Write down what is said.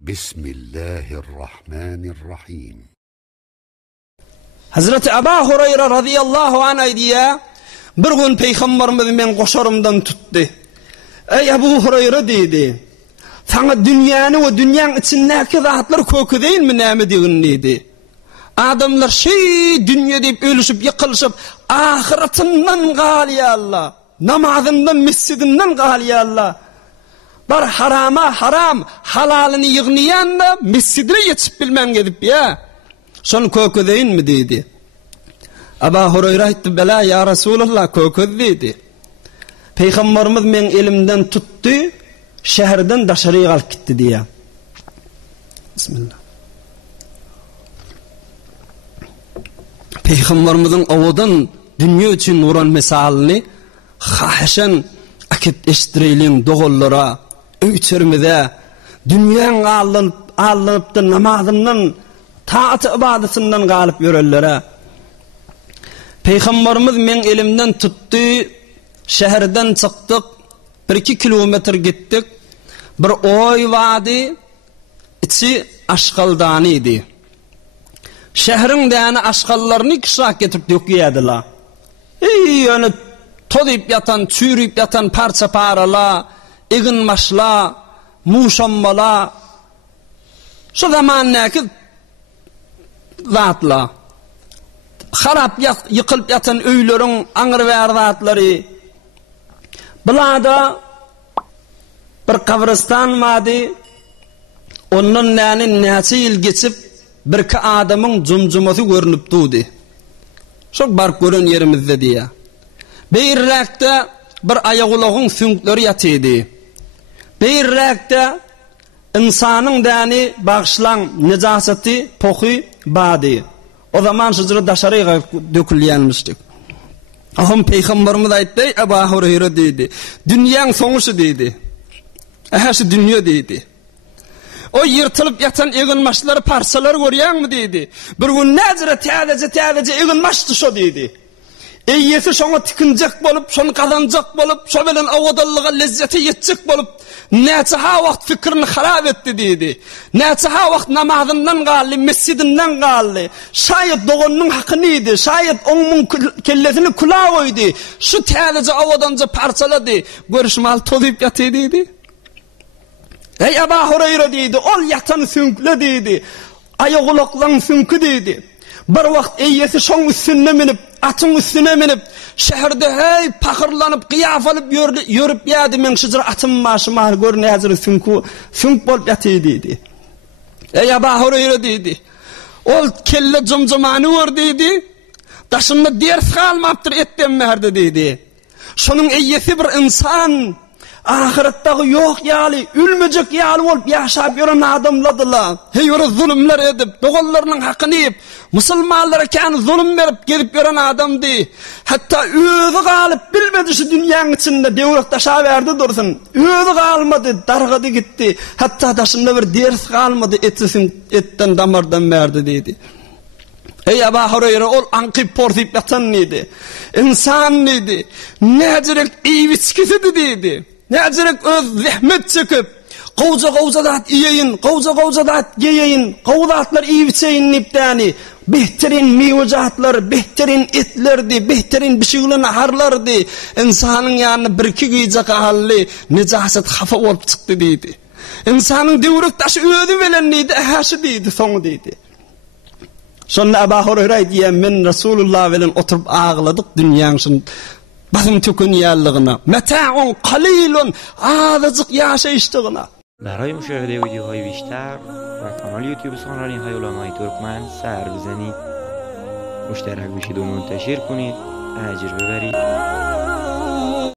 Bismillahirrahmanirrahim. Hazreti Ebu Hureyre radıyallahu anh diye bir gün Peygamberimiz men koşarımdan tuttu. Ey Ebu Hureyre dedi. Sana dünyanı ve dünyanın içindeki zatlar kökü değil mi näme diýin dedi. Adamlar dünya deyip ölüşüp yıkılışıp ahiretinden gali Allah. Namazından mescidinden gali Allah. Bar harama haram, halalını yığnayan da mescidine yetip bilmem gidip ya. Son kökü değil mi dedi. Ebu Hureyre aytdı, bela ya Resulullah kökü dedi. Peygamberimiz men elimden tuttu, şehirden daşarıya alıp gitti diye. Bismillah. Peygamberimizin ovadan dünya için vuran mesalini haşen akit eştireylin doğullara, öğütürmüde, dünyanın alınıp da namazından, taat-ı ibadetinden galip yörellere. Peygamberimiz men elimden tuttu, şehirden çıktık, 1-2 kilometre gittik, bir oy vadi, içi aşkaldani idi. Şehrin däni aşkallarını kışak getirip döküyediler. Yani todip yatan, çürüyüp yatan parça parala, egin maşla, muşammala, şu zamannaki zatla, harap yıkılıp yatan öylerin anır ver zatları, bulada bir kabristan vadi, onun näsi yıl geçip, bir adamın cumcuması görünüp durdu. Çok bark görün yerimizde diye. Beýirräkde bir ayagulağın sünkleri yatıydı. Beýirräkde insanyň däni bağışlan nejasati poky bady. O zaman şujury daşaryga dökülýänmişdik. Aham Peygamberimiz aýtdy, Ebu Hureyre dedi. Dünýäň soňuşy dedi. Ähäşi dünýä dedi. O yırtılıp yatan egin maşları parçalar görýän mi dedi. Bir gün näzire täze egin maşdy şo dedi. Eýesi şoňa tikinjek bolup, şonu kazanjak bolup, şo bilen awadalyga lezzeti ýetjek bolup, näçe ha wagt fikrini harap etdi dedi. Näçe ha wagt namazyndan gally, mescidinden gally. Şaýat doganyň hakyny idi, şaýat oňyň kellesini kula goýdy. Şu täze awadanja parçalady, görüşmal tozyp ýaty dedi. Ey Ebu Hureyre dedi, ol yatan sünkle dedi, ayagulaklan sünkü dedi. Bir vakt eyyesi şoň üstüne minip, atın üstüne minip, şehirde hey pakırlanıp, kıyafalıp yörüp yadi men şıcır atın maşımar görüne hazır sünk bolup yatı dedi. Ey Ebu Hureyre dedi, ol kelle cumcumanı var dedi, daşında ders kalmaptır etten meherde dedi. Şonun eyyesi bir insan, ahiretdagi ýok ýaly, ülmejek ýaly bolup ýaşap ýören adamladylar. Heýore zulümler edip, dogallarynyň hakyny ýep, musulmanlara kan zulüm berip gelip ýören adamdy. Hatta özü galyp bilmedi şu dünýäň içinde döwlet taşa berdi dursun. Özü galmady, dargady gitdi. Hatta daşynda bir ders galmady, etten damardan berdi dedi. Ey Ebu Hureyre, ol ankyp porsyp yatan idi. İnsan idi. Näzirek iýbiçkisi dedi. Näzirek öz zähmet çekip, gowja dat iýeýin, gowja dat geýeýin, gowdatlar iýbiçeýin nipdäni, behtirin mewjatlar, behtirin etlerdi, behtirin bişiglen harlardy. İnsanyň ýanyna bir-iki gyjak hally, nejasat hafa bolup çykdy dedi. İnsanyň döwrek taşy özi bilen dedi, ähäşi dedi, soňy dedi. Şonda Ebu Hureyre diýen men Rasulullah bilen oturup ağladyk dünýäň şun bazım tökün ýallygyna. Meta'un qalilun, azajyk ýaşaýyşdygyna. برای مشاهده ویدیوهای بیشتر و کانال یوتیوب سخنرانی علمای ترکمن سر بزنید، مشترک بشید و منتشر کنید، اجر ببرید.